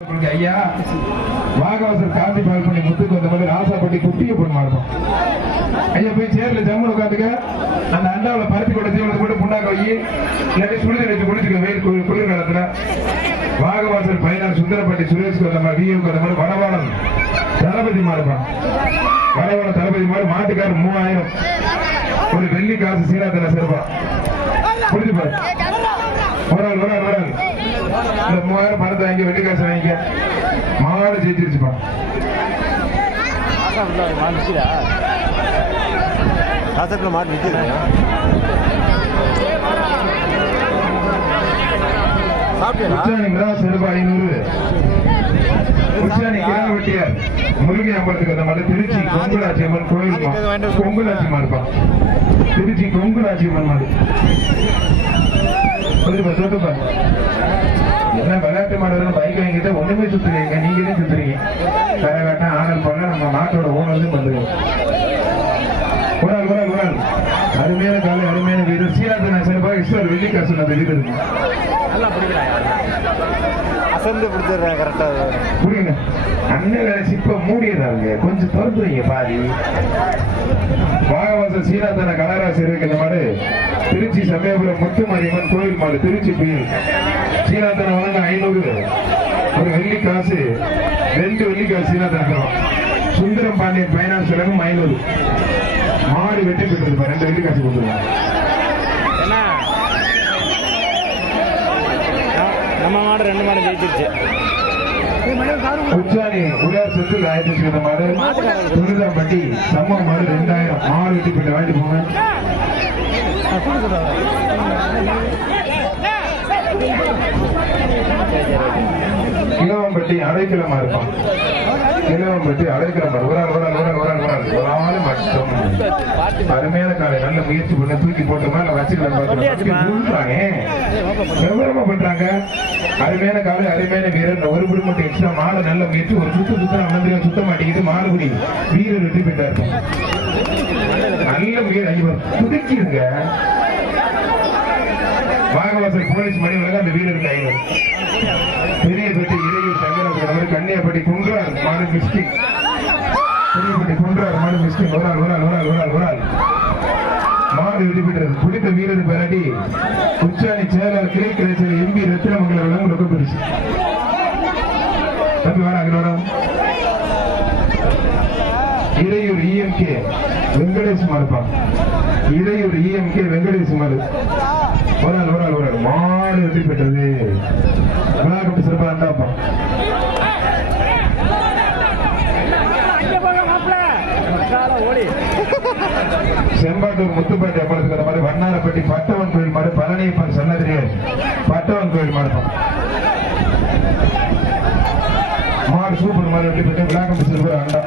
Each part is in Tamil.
ஐயா வாகவாசல் காந்தி பால் பண்ணி முத்துக்கு வந்த மாதிரி ராசாப்பட்டி குட்டியை போட்டு மாறுவோம். ஐயா போய் சேர்ல ஜம்முன்னு உட்காந்துக்க. அந்த அண்டாவில் பருத்தி கூட தீவனத்தை கூட புண்ணாக்க வை, இல்லாட்டி சுடுதல் வச்சு குளிச்சுக்க. வெயில் குளிர் காலத்துல வாகவாசல் பையனார் சுந்தரப்பட்டி சுரேஷ்க்கு வந்த மாதிரி வியூக்கு வந்த மாதிரி வடவாளம் தளபதி மாறுப்பான். வடவாளம் தளபதி மாதிரி மாட்டுக்காரர் 3000 ஒரு வெள்ளி காசு சீராத்தனை சேர்ப்பான். புரிஞ்சு பாரு. ஒரு ஆள் இந்த 3000 பணத்தை வாங்கி வெள்ளி காசு வாங்கிக்க. மாடு ஜெயிச்சிருச்சுப்பா. மாடு நிற்கிறாங்க. செருபா 500 உச்சாணி கிராவட்டியார் முருகை அம்பலத்துக்கு அந்த மாதிரி திருச்சி கொங்குலாட்சி அம்மன் கோயில் கொங்குலாட்சி மாடுப்பா. திருச்சி கொங்குலாட்சி அம்மன் மாடு சொல்லுப்பா. என்ன விளையாட்டு மாடுகள் பைக் வாங்கிட்டு ஒண்ணுமே சுத்துறீங்க, நீங்க தான் சுத்துறீங்க. கரகாட்டம் ஆடல் போல நம்ம நாட்டோட ஓனர்ந்து வந்துருவோம். குரால் அருமையான காலை அருமையான வீரர் சீராத்தன சிறப்பாக ஈஸ்வர் வெள்ளிக்காசு அந்த வீரர் இருக்கு. அசந்து பிடிச்சிடுறேன் கரெக்டா. புரியுங்க அண்ணன் வேலை சிப்ப மூடிடுறாங்க, கொஞ்சம் திறந்து வைங்க பாதி. வாகவாசல் சீராத்தன கனராசி இருக்கு. இந்த மாடு திருச்சி சமயபுரம் முத்துமாரியம்மன் கோயில் மாடு. திருச்சி புயல் சீராத்தன வழங்க 500 ஒரு வெள்ளி காசு 2 வெள்ளி காசு சீராத்தனம். சுந்தரம் பாண்டியன் பைனான்ஸ் செலவும் 500 மாடு வெற்றி பெற்றது. 2 வெள்ளி காசு கொடுத்துருவாங்க. நம்ம மாடு 2 மாடு ஜெயிச்சிருச்சு. உச்சாணி உடையார் செந்தில் ஆயிரத்தி மாடு துரிதாம்பட்டி சம்ம மாடு 2000 மாடு வெற்றி பெற்ற வாங்கிட்டு போங்க. இளவம்பட்டி அடைக்கலமா இருக்கும். இளவம்பட்டி அடைக்கலமா ஒரு ஆள் மட்டும் அருமையான காலை நல்ல முயற்சி பண்ண தூக்கி போட்டோமா வச்சுக்கலாம். விவரமா பண்றாங்க. அருமையான காலை அருமையான வீரர் ஒரு குடி மட்டும் எக்ஸ்ட்ரா மாலை நல்ல முயற்சி. ஒரு சுத்தம் அமர்ந்திரம் சுத்த மாட்டேங்குது. மாடுபடி வீரர் வெற்றி பெற்றாரு. நல்ல முயற்சி புதுக்கிடுங்க. வாகவாசல் போலீஸ் மணி உலக அந்த வீரருக்கு 500 பெரியப்பட்டி இடையூர் தங்கராஜ் கன்னியாப்பட்டி குன்றார் மாடு மிஸ்டிக். பெரியப்பட்டி குன்றார் மாடு மிஸ்டிக். ஒரு ஆள் மாடு வெற்றி பெற்றது. பிடித்த வீரர் பெறாட்டி உச்சாணி சேலர் கிளை கிளைச்சல் எம்பி ரத்தினமங்கலம் ரொம்ப பெருசு. தம்பி வர அங்களோட இடையூர் இஎம்கே வெங்கடேஷ் மாடுப்பா. இடையூர் இஎம்கே வெங்கடேஷ் மாடு. ஒரு ஆள் மாடு வெற்றி பெற்றது. விழாக்கட்டு சிறப்பா இருந்தாப்பா. செம்பாட்டூர் முத்துப்பேட்டை அம்பலத்துக்கு மாதிரி வண்ணாரப்பட்டி பட்டவன் கோயில் மாடு பழனியப்பன் சன்னதிரியர் பட்டவன் கோயில் மாடுப்பா. மாடு சூப்பர் மாடு வெற்றி பெற்று விழாக்கட்டு சிறப்பு அண்டா.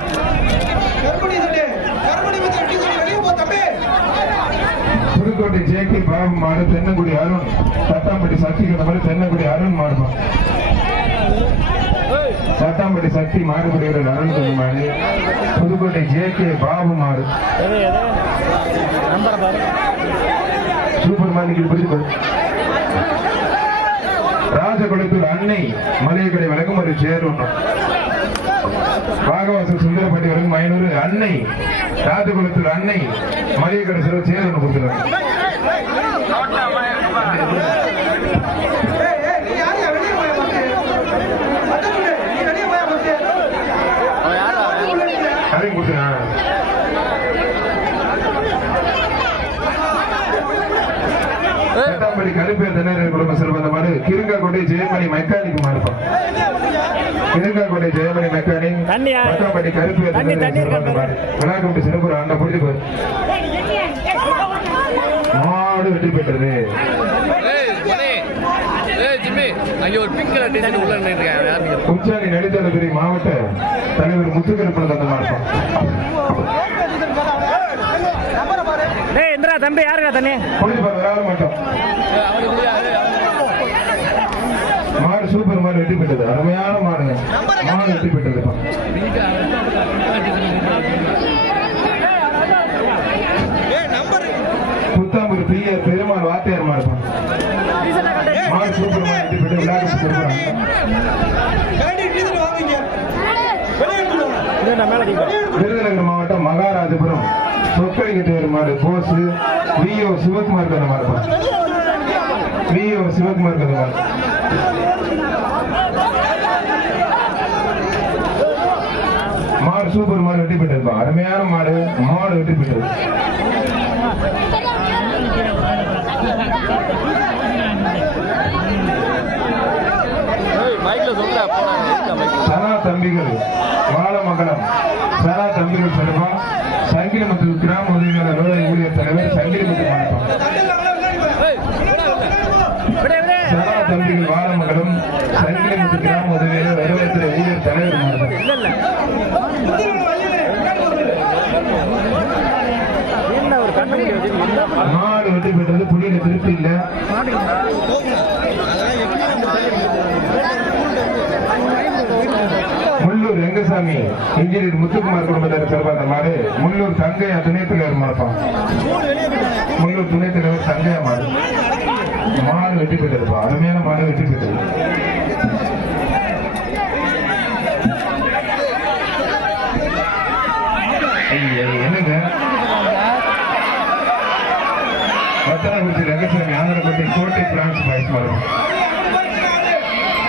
புதுக்கோட்டை ஜேகே பாபு மாடு தென்னங்குடி அருண் தட்டாம்பட்டி சக்தி மாதிரி தென்னங்குடி அருண் மாடுப்பான். தட்டாம்பட்டி சக்தி மாடுபடி அருண் கொண்டு மாடு. புதுக்கோட்டை ஜேகே பாபு மாடு சூப்பர் மாடு பிடிச்சு. ராஜகுளத்தூர் அன்னை மளிகை கடை வழங்கும் ஒரு சேர் ஒன்றும். வாகவாசல் சுந்தரப்பட்டி வரைக்கும் 500 அன்னை ராஜகுளத்தூர் அன்னை மளிகை கடை சிறப்பு சேர் ஒன்று கொடுத்துருவாங்க. அதையும் கொடுத்துருங்க. கட்டாம்படி கருப்பேர் திணறல் குடும்ப சிறந்த மாடு கிருங்காக்கோட்டை ஜெயமணி மெக்கானிக் மாடுப்பான். கிருங்காக்கோட்டை ஜெயமணி மெக்கானிக் கட்டாம்பட்டி கருப்பேர் திணறல் மாடு விழாக்கோட்டை சிறப்பு ஆண்ட புரிஞ்சு மாடு வெற்றி பெற்றது. உச்சாணி நடித்தளபதி மாவட்ட தலைவர் முத்துக்கருப்பன் தந்த மாடுப்பான். தம்பி யாருங்க தண்ணி மாட்டோம். மாடு சூப்பர் மாடு வெற்றி பெற்றது. அருமையான மாடு மாடு வெற்றி பெற்றது. புத்தாம்பூர் பிஆர் பெருமாள் வாத்தியார் மாடுப்பான். மாடு சூப்பர் மாடு வெற்றி பெற்று விளையாட்டு விருதுநகர் மாவட்டம் மகாராஜபுரம் சொக்கலிங்க தேவர் மாடு போஸ் விஓ சிவகுமார் கந்த மாடு விஓ சிவகுமார் கந்த மாடு மாடு சூப்பர் மாடு வெற்றி பெற்றிருப்பான். அருமையான மாடு மாடு வெற்றி பெற்றது. சனா தம்பிகள் வாழமங்கலம் சனா தம்பிகள் சிறப்பா சங்கிலிமுத்து கிராம உதவியாளர் ரோதை ஊழியர் தலைவர் சங்கிலிமுத்து மாவட்டம் சனா தம்பிகள் வாழமங்கலம் சங்கிலிமுத்து கிராம உதவியாளர் வருவாய்த்துறை ஊழியர் தலைவர் மாவட்டம் மாடு வெற்றி பெற்றது. புலியில திருப்தி இல்ல. முள்ளூர் ரெங்கசாமி இன்ஜினியர் முத்துக்குமார் குடும்பத்தார் சிறப்பாக மாடு முள்ளூர் தங்கையா துணைத் தலைவர் மாடுப்பான். முள்ளூர் துணைத் தலைவர் தங்கையா மாடு மாடு வெற்றி பெற்றிருப்பா. அருமையான மாடு வெற்றி பெற்றது. என்னங்க பத்தனாகுறிச்சி ரங்கசாமி ஆந்திரப்பட்டி கோட்டை பிரான்ஸ் பாய்ஸ் மாடு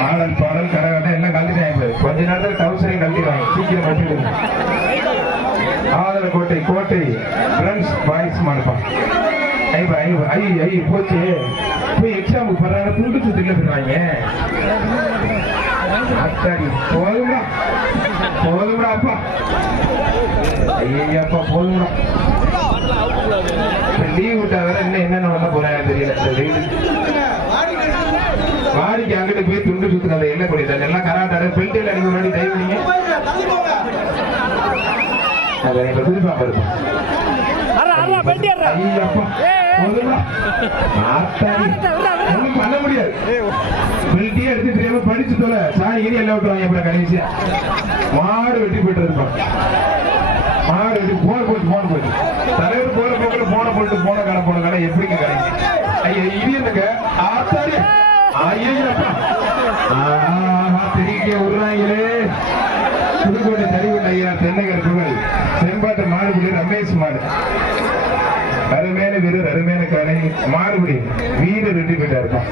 ஆடல் பாடல் கரகாட்டம் எல்லாம் கழட்டிட்டாங்க. கொஞ்ச நேரத்தில் டவுசரையும் கழட்டிடுவாங்க. சீக்கிரம் கட்டிடுங்க. ஆதரக்கோட்டை கோட்டை பிரான்ஸ் பாய்ஸ் மாடுப்பான். போச்சு போய் எக்ஸாமுக்கு போறாங்க. துண்டு சுத்தில போடுறாங்க. அத்தாடி போதும்டா போதும்டா அப்பா. ஐயப்பா போதும்டா. லீவ் விட்டா வேற இன்னும் என்னென்ன பண்ண போறாங்க தெரியல. வாடிக்கு அங்கிட்டு போய் துண்டு சுத்துறத என்ன பண்ணிட்டாங்க எல்லாம் கராட்டாரு பெல்ட்டில் அடிக்க முன்னாடி டைம் பண்ணீங்க. அதை இப்ப திருப்பா பாருங்க. பண்ண முடியாது. பெல்ட்டியே எடுத்து தெரியாம படிச்சு தோல சாணி எல்லாம் விட்டுருவாங்க. எப்ப கடைசியா மாடு வெட்டி போயிட்டு இருப்பான். மாடு வெட்டி போன போச்சு தலைவர் போன போக்குல போன கடை எப்படிங்க கிடைக்கும்? ஐயா இது என்னங்க ஆத்தாடி ஐயப்பா தெரிவிக்க விடுறாங்களே. புதுக்கோட்டை தறிவுள்ள ஐயா தென்னகர் புகழ் செம்பாட்டு மாடுபடி ரமேஷ் மாடு அருமையான வீரர் அருமையான கடை மாடுபடி வீரர் வெற்றி பெற்றா இருப்பான்.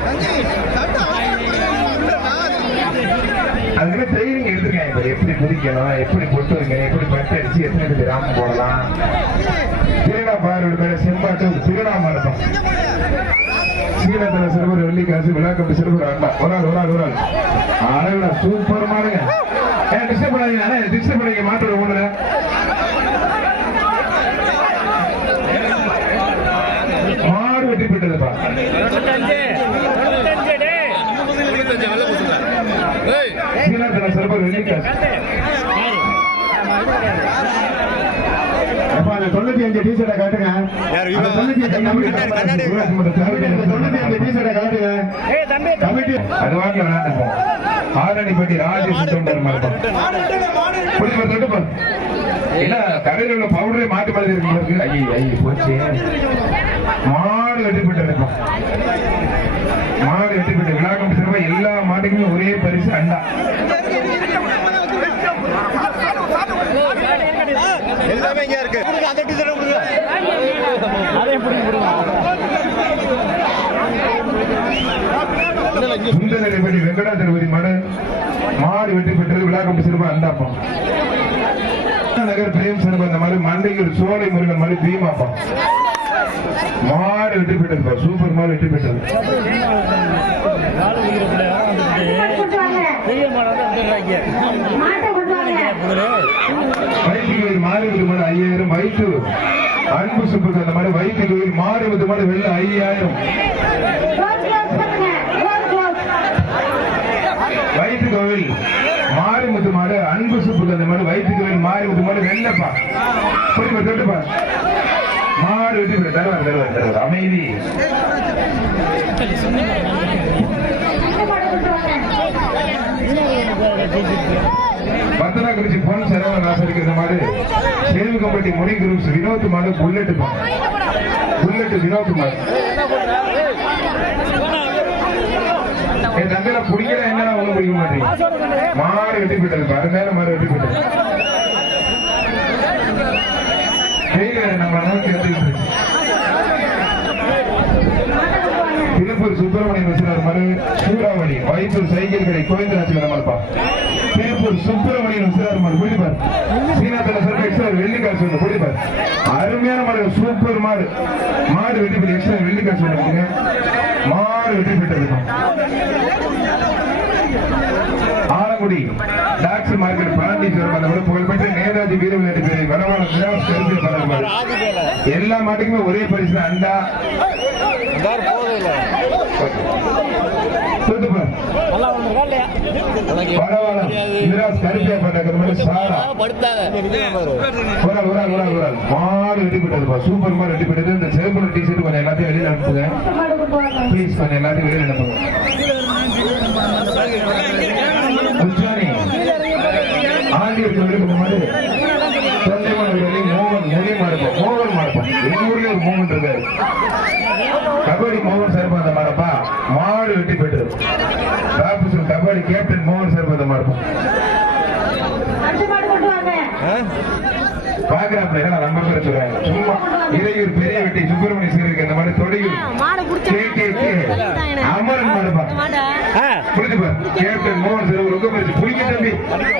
அதுக்கு ட்ரைனிங் எடுத்துருக்காங்க. இப்ப எப்படி குதிக்கணும், எப்படி பொட்டு வைக்கணும், எப்படி பட்டு அடிச்சு எத்தனை பேர் ராம போடலாம். திருடா பாரோட செம்பாட்டு திருடா மாடுதான். சீனத்தல சிறுவர் வெள்ளிக்காசு விழாக்கம்பி சிறுவர் அண்ணா ஒரு ஆள் அழகா சூப்பர் மாடுங்க. டிஸ்டர்ப் பண்ணாதீங்க. டிஸ்டர்ப் பண்ணீங்க மாட்டோட ஓடுற மாடு வெற்றி பெற்றதுப்பா. சீனத்தல சிறுவர் வெள்ளிக்காசு 95 டீஷர்ட்டை காட்டுங்க. 95 டீஷர்ட்டை காட்டுங்க. அது வாங்க விளையாண்டுப்போம். ஆரணிப்பட்டி ராஜேஷ் தொண்டர் மாட்டோம். கடையில் உள்ள பவுடரை மாட்டு மாதிரி இருக்கு. ஐய போச்சு. மாடு வெற்றி பெற்று மாடு வெற்றி பெற்று விழாக்கம் சிறப்பா எல்லா மாட்டுக்குமே ஒரே பரிசு அண்டா. எல்லாமே இங்க இருக்கு. சுந்தரப்பட்டி வெங்கடாச்சலபதி மாடு மாடு வெற்றி பெற்றது விழாக்கம் சிறப்பா அண்டாப்பம். நகர் பிரேம் சர்பா அந்த மாதிரி மண்டையூர் சோலை முருகன் மாதிரி பீமாப்பம் மாடு வெற்றி பெற்றது. சூப்பர் மாடு வெற்றி பெற்றது. வைத்தியர் மாறுவது மாடு 5000. வயிற்று அன்பு சுப்புக்கு அந்த மாதிரி வைத்தியர் மாறுவது மாடு வெள்ள 5000. வயிற்று கோவில் மாரிமுத்து மாடு அன்பு சுப்புக்கு அந்த மாதிரி வயிற்று கோவில் மாரிமுத்து மாடு வெள்ளப்பா தொட்டுப்பா மாடு வெற்றி பெற்ற தருவார் அமைதி. பத்தனாக்குறிச்சி பொன் சரவண ஆசரிக்கிற மாடு சேவுகம்பட்டி முடி குரூப்ஸ் வினோத் மாடு புல்லட் வினோத் மாடு. என் தந்தையில பிடிக்கிற என்ன ஒண்ணும் பிடிக்க மாட்டேங்க. மாடு வெட்டி போயிட்டது. அருமையான மாடு வெட்டி போயிட்டது. நம்ம நோக்கி வந்துட்டு இருக்கு. திருப்பூர் சுப்பிரமணியன் வச்சிருக்காரு மறு சூறாவளி வைத்தூர் சைக்கிள் கடை கோவிந்தராஜ் கடமல்பா. திருப்பூர் சுப்பிரமணியன் வச்சிருக்காரு மறு குடிப்பார். சீனாத்தல சார் எக்ஸ்ட்ரா வெள்ளிக்காசு ஒன்று குடிப்பார். அருமையான மாடு, சூப்பர் மாடு. மாடு வெட்டி போய் எக்ஸ்ட்ரா வெள்ளிக்காசு ஒன்று மாடு வெட்டி போயிட்டு இருக்கும். ஆலங்குடி டாக்டர் மார்க்கெட் பாண்டிச்சேரி புகழ்பெற்ற நேதாஜி வீர விளையாட்டு பேரை வடவாள எல்லா மாட்டுக்குமே ஒரே பரிசு அண்டா பரவாயில்ல கருப்பியா பண்ண சாரா மாடு வெட்டி போயிட்டதுப்பா. சூப்பர் மாடு வெட்டி போயிட்டது. இந்த சிவப்பு டி ஷர்ட் கொஞ்சம் எல்லாத்தையும் வெளியில அனுப்புங்க ப்ளீஸ். கொஞ்சம் எல்லாத்தையும் வெளியில அனுப்புங்க. ஆண்டியருக்கு வெளியே மாதிரி தொண்டைமான மோகன் மொழியமா இருப்போம். மோகன் மாடுப்போம். எங்க ஊர்ல ஒரு மோகன் இருக்காரு. கபடி மோகன் சார்பா அந்த மாடப்பா. மாடு வெட்டி போயிட்டு கபடி கேப்டன் மோகன் சார்பா அந்த மாடுப்போம். பாக்குறாப்ல நம்ம பேர சொல்றாங்க. சும்மா இறையூர் பெரிய வெட்டி சுப்பிரமணிய சீருக்கு அந்த மாதிரி தொடையூர் அமரன் மாடுப்பா. புரிஞ்சுப்பா. கேப்டன் மோகன் சார் ரொம்ப பிடிச்சி பிடிக்க தம்பி.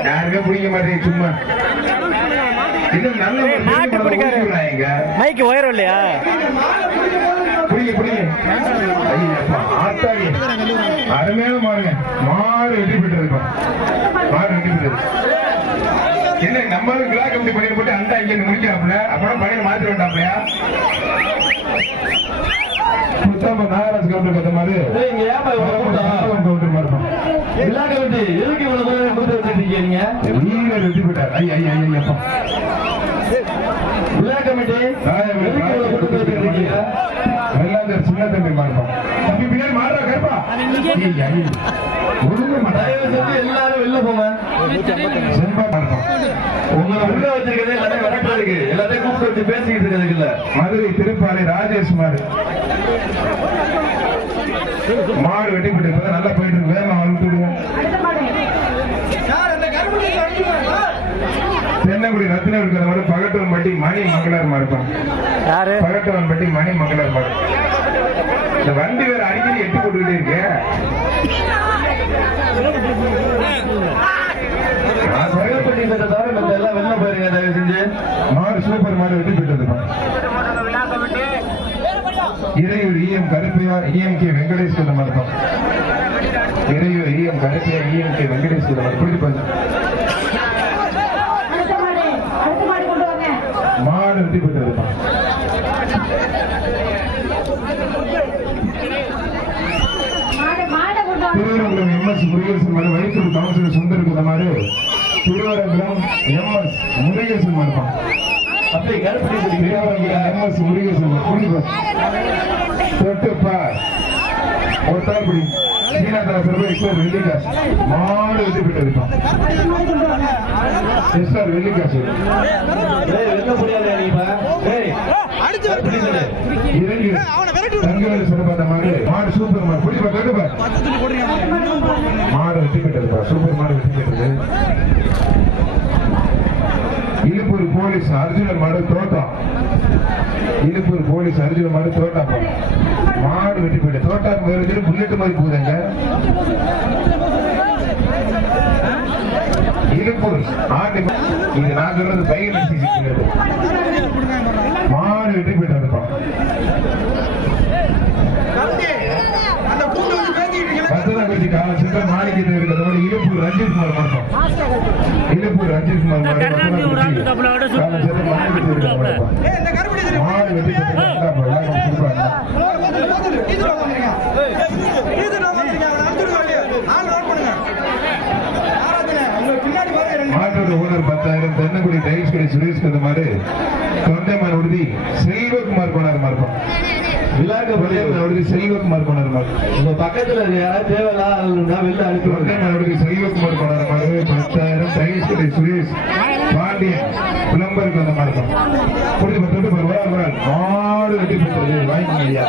யாருமே பிடிக்க மாட்டேங்க சும்மா. இன்னும் நல்ல மைக்கு உயரம் இல்லையா? பிடிங்க பிடிங்க. ஆத்தாடி அருமையான மாடுங்க. மாடு வெட்டி போயிட்டு மாடு வெட்டி போயிட்டு என்ன நம்மளும் கிலா கம்பெனி பண்ணி போட்டு அந்த இங்க முடிக்கிறாப்ல. அப்புறம் பணியை மாத்தி வேண்டாம்லையா? புத்தாம நாகராஜ் கவுண்டர் கத்த மாதிரி கவுண்டர் மாதிரி கிலா கம்பெனி எதுக்கு இவ்வளவு கொடுத்து வச்சிருக்கீங்க? நீங்க வெட்டி போயிட்டார். ஐயா ஐயா ஐயப்பா. கிலா கமிட்டி கொடுத்து வச்சிருக்கீங்க. எல்லாரும் சின்ன தம்பி மாறுப்போம். தம்பி பின்னாடி மாறுறா கருப்பா. எல்லாரும் வெளில போங்க. உங்களை உள்ள வச்சிருக்கிறது எல்லாத்தையும் வரப்பா இருக்கு. எல்லாத்தையும் கூப்பிட்டு வச்சு பேசிக்கிட்டு இருக்கிறது இல்ல. மதுரை திருப்பாலை ராஜேஷ் மாடு மாடு வெட்டி போட்டு நல்லா போயிட்டு இருக்கு. வேகமா அழுத்து விடுவோம். தென்னங்குடி ரத்தினம் இருக்கிற மாதிரி பகட்டவன் பட்டி மணி மங்களார் மாடுப்பான். பகட்டவன் பட்டி மணி மங்களார் மாடு. இந்த வண்டி வேற அடிக்கடி எட்டு போட்டுக்கிட்டே இருக்கு. வெளில போயிருங்க தயவு செஞ்சு. மாடு சூப்பர் மாடு வெட்டி போயிட்டு இறையூர் இஎம் கருப்பையா இஎம்கே வெங்கடேஷ் மாடுப்பான். இறையூர் இஎம் கருப்பையா இஎம்கே வெங்கடேஷ் மாடு பிடிப்பாங்க. மாடு வெட்டி போயிட்டு இருப்பான். திருவரங்குளம் எம்எஸ் முருகேசன் மாடு வைத்தூர் கவுன்சிலர் சுந்தருக்கு மாடு. திருவரங்குளம் எம்எஸ் முருகேசன் மாடுப்பான். அப்படி கருப்படி திருவரங்குளம் எம்எஸ் முருகேசன் தொட்டுப்பா ஒத்தாக்குடி சீனாத்தல சர்வ வெள்ளிக்காசு மாடு வெட்டி போயிட்டு இருப்பான். வெள்ளிக்காசு வெல்ல முடியாது. தங்கவேலு சிறப்பாத மாடு. மாடு சூப்பர் மாடு. பிடிப்பா தொட்டுப்பா. மாடு வெட்டி போயிட்டு சூப்பர் மாடு வெட்டி போயிட்டு. இழுப்பூர் போலீஸ் அர்ஜுனன் மாடு தோட்டம். இழுப்பூர் போலீஸ் அர்ஜுனன் மாடு தோட்டம். மாடு வெட்டி போயிட்டு தோட்டா மேல புல்லட்டு மாதிரி போகுதுங்க. இழுப்பூர் ஆண்டு இது நான் சொல்றது பைக் மாடு வெட்டி போயிட்டு இருப்பான். பத்ததாக்குறிச்சி கால சித்தர் மாணிக்கத்தை இருக்கிறதோட இழுப்பூர் ரஞ்சித் குமார் மாட்டோம். இழுப்பூர் ரஞ்சித் குமார் கால சித்தர் மாணிக்கத்தை இருக்கிற மாடு வெட்டி மாட்டோட ஓனர் 10,000. தென்னங்குடி டைல்ஸ் கடை சுரேஷ் கந்த மாடு. தொண்டைமான் உறுதி செல்வகுமார் கோனார் மாறுப்பான். விழாக்க பள்ளியார் செல்வகுமார் கோனார் மாடு. உங்க பக்கத்துல யாராவது தேவையில்லாம் வெளில அனுப்பி. தொண்டைமான் உறுதி செல்வகுமார் கோனார் மாடு 10,000. டைல்ஸ் கடை சுரேஷ் பாண்டியன் பிளம்பருக்கு வந்த மாடுப்பான். புரிஞ்சு தொட்டு ஒரு மாடு வெட்டி போட்டு வாங்கிக்கோங்க.